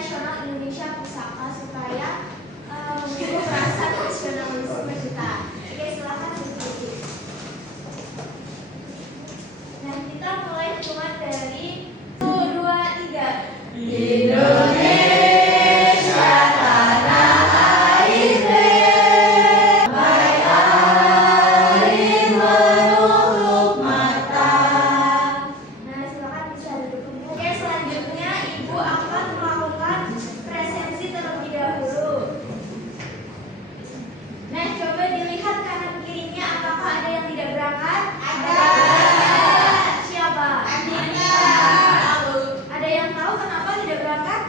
Nasional Indonesia Pusaka supaya memupuk rasa nasionalisme kita. Oke, silakan duduk. Nah, kita mulai hitungan dari 1, 2, 3. Indonesia tanah air, baik air meluluh mata. Nah, silakan bisa duduk kembali. Oke, selanjutnya Ibu akan melakukan presensi terlebih dahulu. Nah, coba dilihat kanan kirinya apakah ada yang tidak berangkat? Ada. Siapa? Ada yang tahu kenapa tidak berangkat?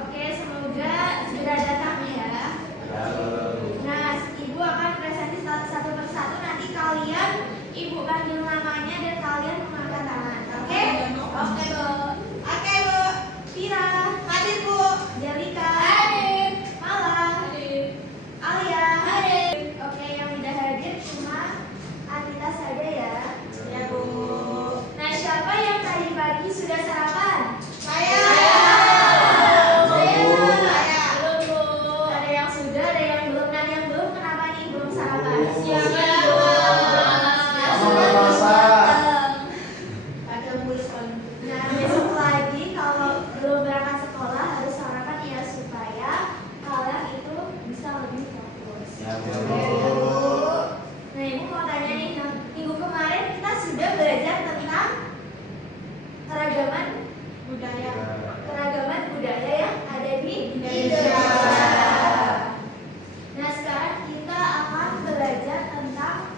Oke, semoga segera datang ya. Nah, Ibu akan presentasi satu persatu. Nanti kalian Ibu panggil namanya dan kalian mengangkat tangan. Oke? Oke, Bu. Oke, Bu. Vira. Hadir, Bu. Jelika. Hadir. Malang. Hadir. Alia. Hadir. Oke, yang tidak hadir cuma Anita saja ya. Ya, Bu. Nah, siapa yang tadi pagi sudah sarapan? Saya. Belum, Bu. Ada yang sudah, ada yang belum. Nah, yang belum kenapa nih belum sarapan? Siapa? Nah, besok lagi kalau belum berangkat sekolah harus sarapan ya supaya kalian itu bisa lebih fokus. Ya, Bu. Nah, Ibu mau tanya nih, minggu kemarin kita sudah belajar tentang keragaman budaya yang ada di Indonesia. Nah, sekarang kita akan belajar tentang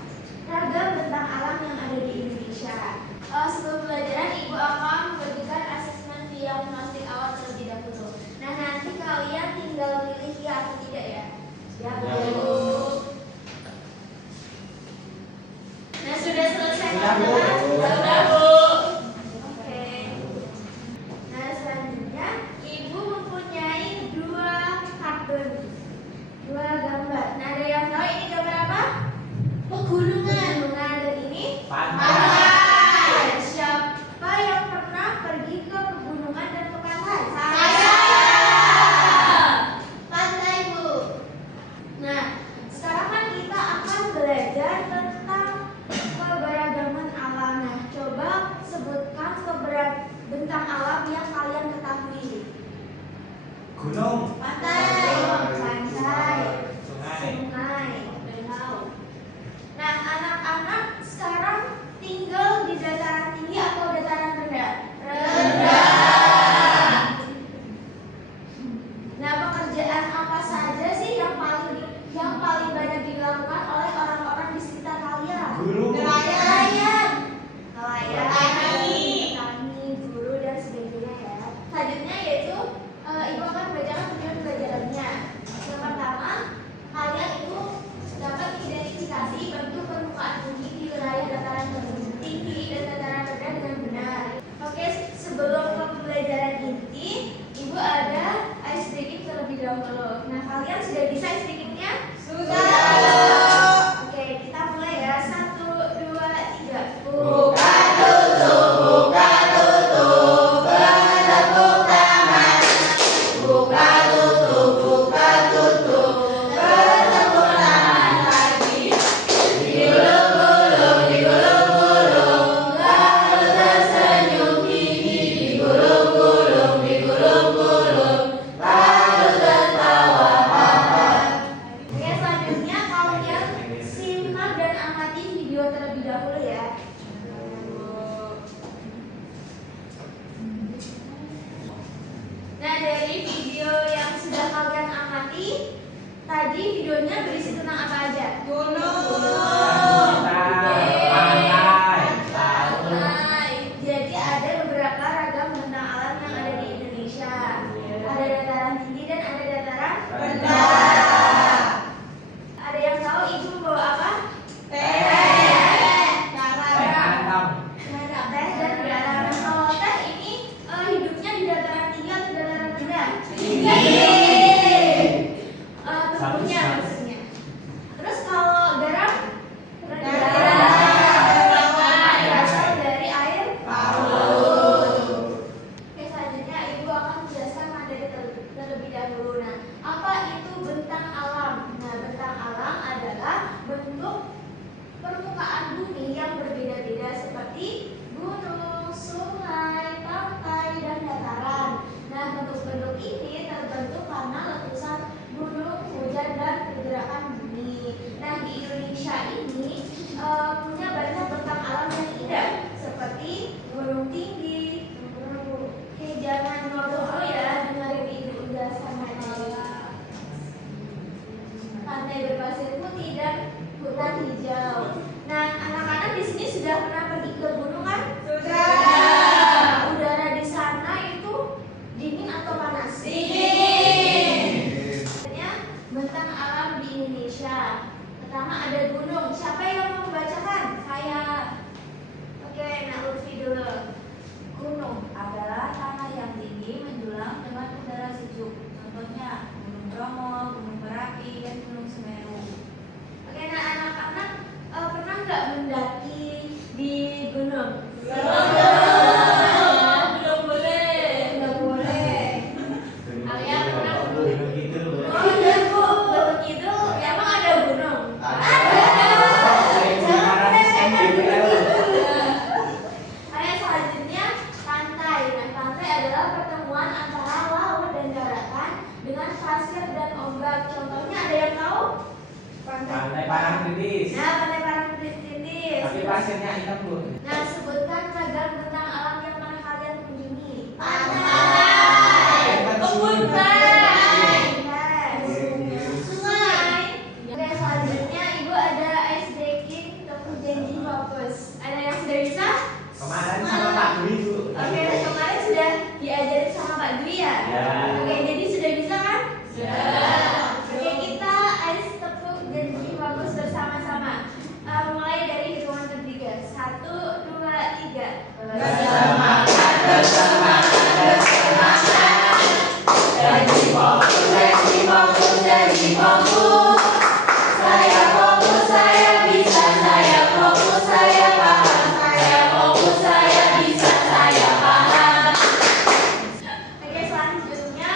ragam bentang alam yang ada di Indonesia. Sebelum pelajaran, Ibu akan memberikan asesmen diagnostik awal terlebih dahulu. Nah, nanti kalian tinggal pilih ya atau tidak ya. Ya, Bu. Nah, sudah selesai Sudah, Bu. pelajaran? Sudah, Bu. Oke. Nah, selanjutnya Ibu mempunyai 2 kartun, 2 gambar. Nah, ada yang tahu ini gambar apa? Pegunungan. Dan ini Pantai. Siapa yang pernah pergi ke pegunungan dan ke pantai? Saya. Pantai, Bu. Nah, sekarang kan kita akan belajar tentang keberagaman alam. Nah, coba sebutkan bentang alam yang kalian ketahui. Gunung. Pantai, Sungai. danau. Nah, anak-anak sekarang tinggal di dataran tinggi atau dataran rendah? Rendah. Nah, pekerjaan apa saja sih yang paling banyak dilakukan oleh orang-orang di sekitar kalian? Guru. Nelayan, Petani. guru dan sebagainya ya. Selanjutnya yaitu Ibu akan membacakan tujuan pelajarannya. Yang pertama, kalian itu dapat identifikasi bentuk permukaan bumi di wilayah dataran tinggi dan dataran rendah dengan benar. Oke, sebelum ke pembelajaran inti, Ibu ada ice breaking terlebih dahulu. Nah, kalian sudah bisa ice breakingnya? Sudah. Oke, kita mulai ya. 1, 2, 3. Buka tutup, bertepuk tangan. Buka tutup, bertepuk tangan lagi. Digulung-gulung, lalu tersenyum gigi. Digulung-gulung, lalu tertawa haha. Oke, selanjutnya kalian simak dan amati video terlebih dahulu ya. Nah, dari video yang sudah kalian amati, tadi videonya berisi tentang apa aja? Pantai. Jadi ada beberapa ragam bentang alam yang ada di Indonesia. Ada dataran tinggi dan ada dataran rendah. Ada yang tahu Ibu membawa apa? Garam. Nah, teh dan garam. Nah, kalau teh ini hidupnya di dataran tinggi atau dataran rendah? Tumbuhnya maksudnya. Terus kalau gunung. Siapa yang mau membacakan? Saya. Oke, Nak Lutfi dulu. Gunung adalah tanah yang tinggi menjulang dengan udara sejuk. Contohnya Gunung Bromo, Gunung Merapi, dan Gunung Semeru. Oke, nah anak-anak pernah nggak mendaki di gunung? Belum boleh. Nggak boleh. Alia pernah Oh iya Bu, Gunung Kidul emang ada gunung? Oke, selanjutnya pantai. Nah, pantai adalah pertemuan antara laut dan daratan dengan pasir dan ombak. Contohnya ada yang tahu? Pantai Parangtritis. Nah, Pantai Parangtritis. Tapi pasirnya hitam Bu. Nah, sebutkan ragam bentang alam yang pernah kalian kunjungi. Pantai. Kebun Sungai. Oke, selanjutnya Ibu ada ice breaking tepuk janji fokus. Ada yang sudah bisa? Kemarin sama Pak Dwi Bu. Oke, kemarin sudah diajarin sama Pak Dwi ya? Ya. Oke, jadi sudah bisa kan? Sudah. Oke, kita ice tepuk janji fokus bersama-sama. Mulai dari hitungan ketiga. 1, 2, 3. Bersemangat, bersemangat. Janji fokus, janji fokus. Saya fokus, saya bisa, saya fokus, saya paham. Saya fokus, saya bisa, saya paham. Oke, selanjutnya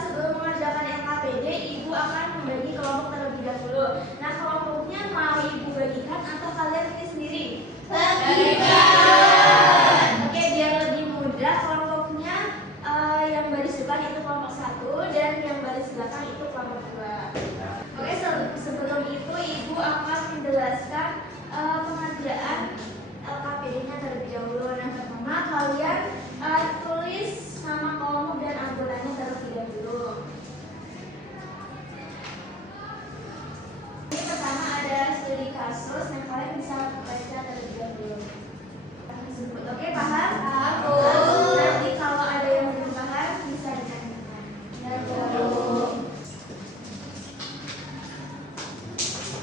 sebelum mengerjakan LKPD, Ibu akan membagi kelompok terlebih dahulu. Nah, kelompoknya mau Ibu bagikan atau kalian ini sendiri? Bagikan. Oke, biar lebih mudah kelompoknya yang baris depan itu kelompok 1 dan yang baris belakang itu kelompok 2. Oke, sebelum itu Ibu akan menjelaskan pengerjaan LKPD-nya terlebih dahulu. Nah, pertama kalian tulis nama kelompok dan anggotanya terlebih dahulu. Ini pertama ada studi kasus, nah kalian bisa baca terlebih dahulu. Oke, paham? Paham. Nanti kalau ada yang belum paham bisa ditanyakan. Ya, Bu.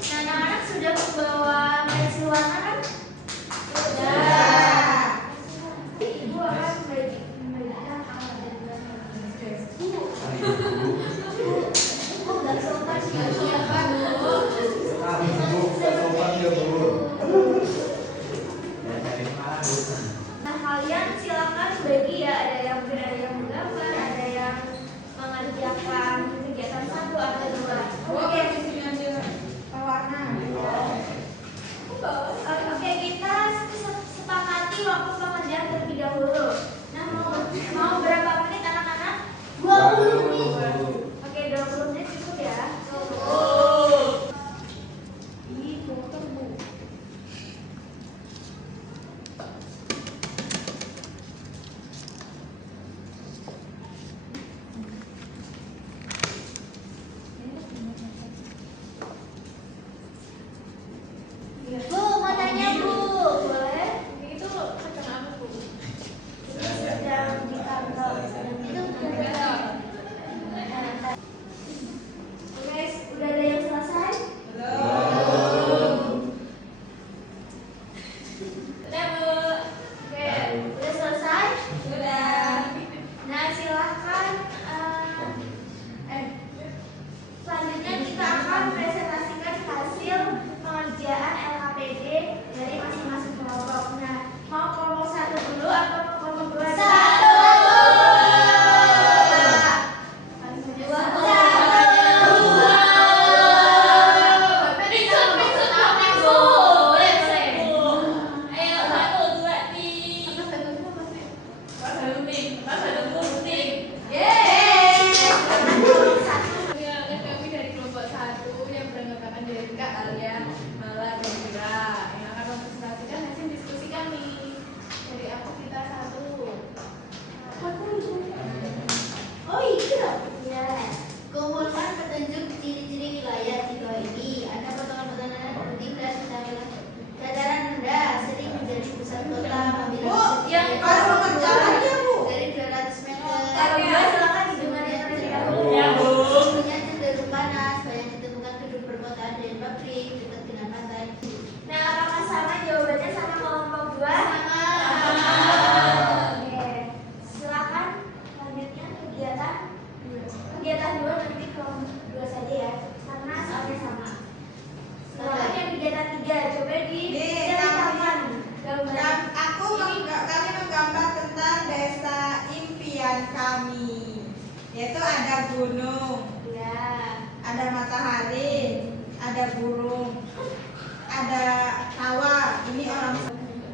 Nah, anak-anak sudah membawa pensil warna kan? Sudah. Ibu akan membagikan alat dan gelas. Nggak sopan siapa Bu? Bu, sopan ya Bu. Ya cari malah Bu. Nah, kalian silakan gunung, Ya. ada matahari, ada burung, ada tawa. Ini orang.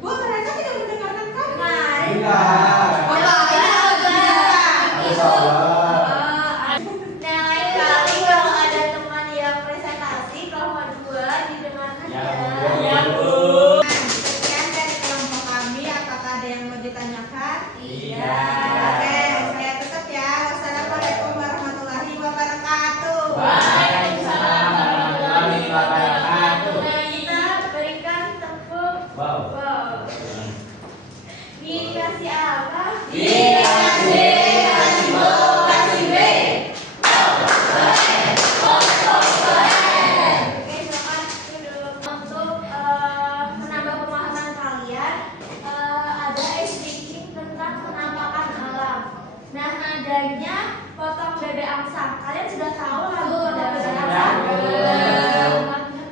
Bu, mereka tidak mendengarkan kami. Iya. Oh, ini Ada sabar. Nah, kali kalau ada teman yang presentasi kelompok 2 didengarkan Ya, ya. ya, Bu. Sekian dari kelompok kami. Apakah ada yang mau ditanyakan? Iya. Oke, saya tutup ya. Wassalamualaikum warahmatullahi wabarakatuh. Waalaikumsalam warahmatullahi wabarakatuh. Nah, kita berikan tepuk. Wow. Wow. Dikasih apa? Dikasih Bu, kasih B. Oke, silakan duduk. Untuk menambah pemahaman kalian, ada speaking tentang penampakan alam. Nah, nadanya potong dada angsa. Kalian sudah tahu lagu potong dada angsa?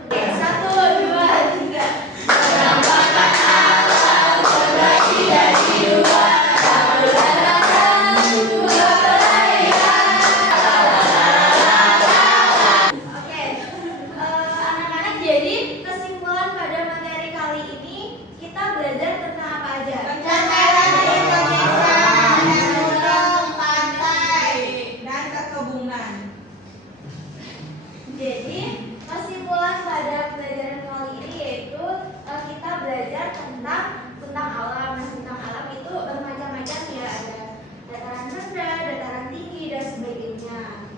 Oke, 1, 2, 3. Penampakan alam terbagi dari dua. Satu daratan, dua perairan. Oke, anak-anak, jadi kesimpulan pada materi kali ini kita belajar tentang apa aja? Pencapaian Indonesia dan gunung, pantai, dan kekebunan. Jadi kesimpulan pada pelajaran kali ini yaitu kita belajar tentang alam. Nah, tentang alam itu bermacam-macam ya, ada dataran rendah, dataran tinggi dan sebagainya.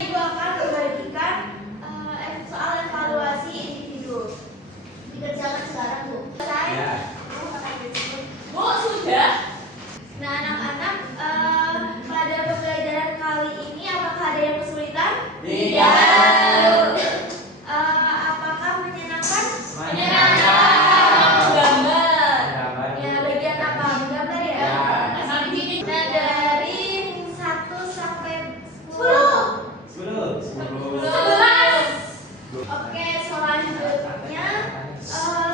Ibu akan membagikan soal evaluasi individu. Dikerjakan sekarang, Bu. Selesai? Ya. Bu, sudah. Nah, anak-anak, pada pembelajaran kali ini apakah ada yang kesulitan? Tidak. Apakah menyenangkan? Menyenangkan. Gambar. Gambar. Ya, bagian apa? Menggambar ya? Ya. Nah, dari 1 sampai 10. 10. 11. Oke, selanjutnya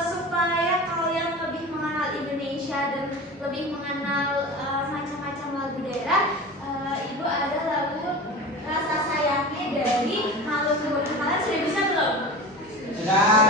supaya kalian lebih mengenal Indonesia dan lebih mengenal macam-macam lagu daerah, Ibu ada lagu Rasa Sayangnya dari Maluku. Kalian sudah bisa belum? Sudah.